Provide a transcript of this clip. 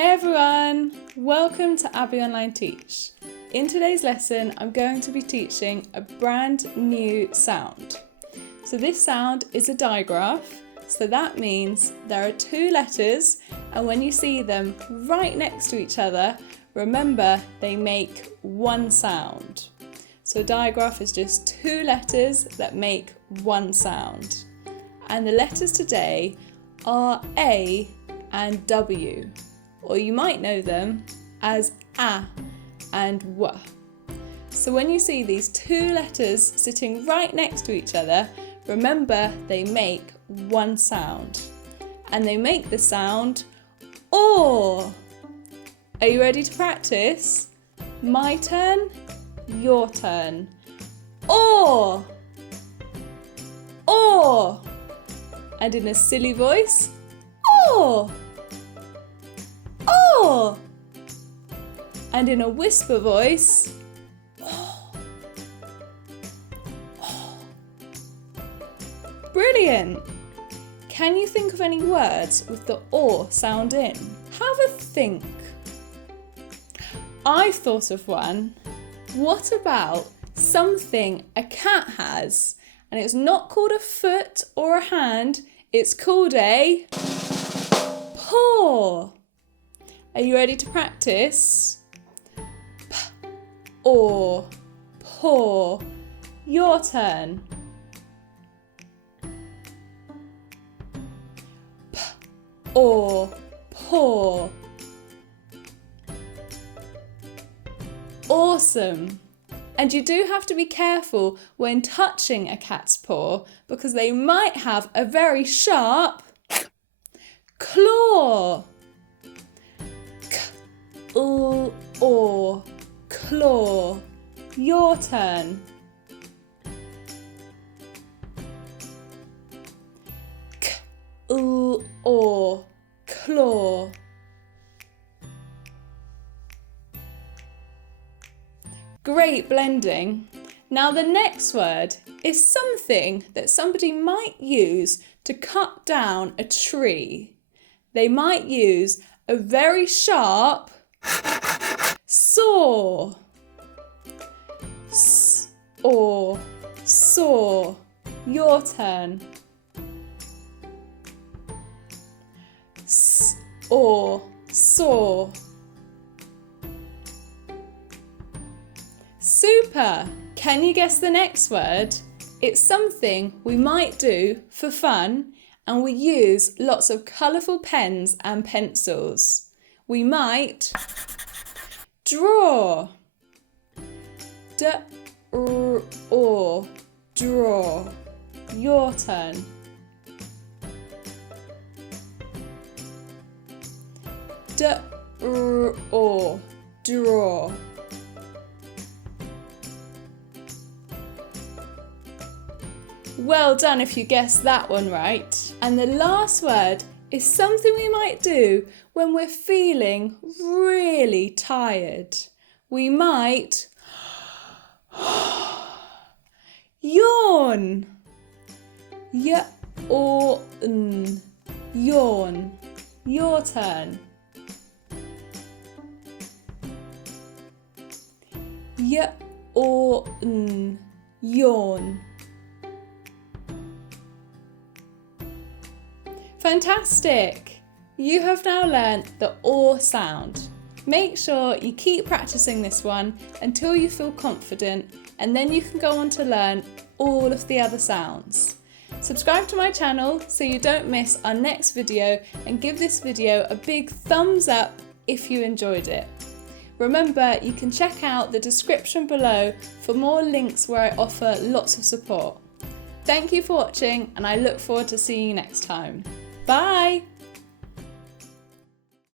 Hey everyone! Welcome to Abby Online Teach. In today's lesson, I'm going to be teaching a brand new sound. So this sound is a digraph, so that means there are two letters, and when you see them right next to each other, remember they make one sound. So a digraph is just two letters that make one sound. And the letters today are A and W, or you might know them as A and W. So when you see these two letters sitting right next to each other, remember they make one sound. And they make the sound OR. Are you ready to practice? My turn, your turn. OR. OR. And in a silly voice, OR. OR. And in a whisper voice, OR. OR. Brilliant! Can you think of any words with the OR sound in? Have a think. I've thought of one. What about something a cat has, and it's not called a foot or a hand, it's called a paw. Are you ready to practice? P or paw. Your turn. P or paw. Awesome. And you do have to be careful when touching a cat's paw because they might have a very sharp claw. Or claw. Your turn. Or claw. Great blending. Now the next word is something that somebody might use to cut down a tree. They might use a very sharp saw. Or saw. Your turn. Or saw. Super! Can you guess the next word? It's something we might do for fun, and we use lots of colourful pens and pencils. We might draw. Or draw. Your turn. Or draw. Well done if you guessed that one right. And the last word is something we might do when we're feeling really tired. We might yawn. Yawn. Yawn. Your turn. Yawn. Yawn. Fantastic! You have now learnt the OR sound. Make sure you keep practicing this one until you feel confident, and then you can go on to learn all of the other sounds. Subscribe to my channel so you don't miss our next video, and give this video a big thumbs up if you enjoyed it. Remember, you can check out the description below for more links where I offer lots of support. Thank you for watching, and I look forward to seeing you next time. Bye!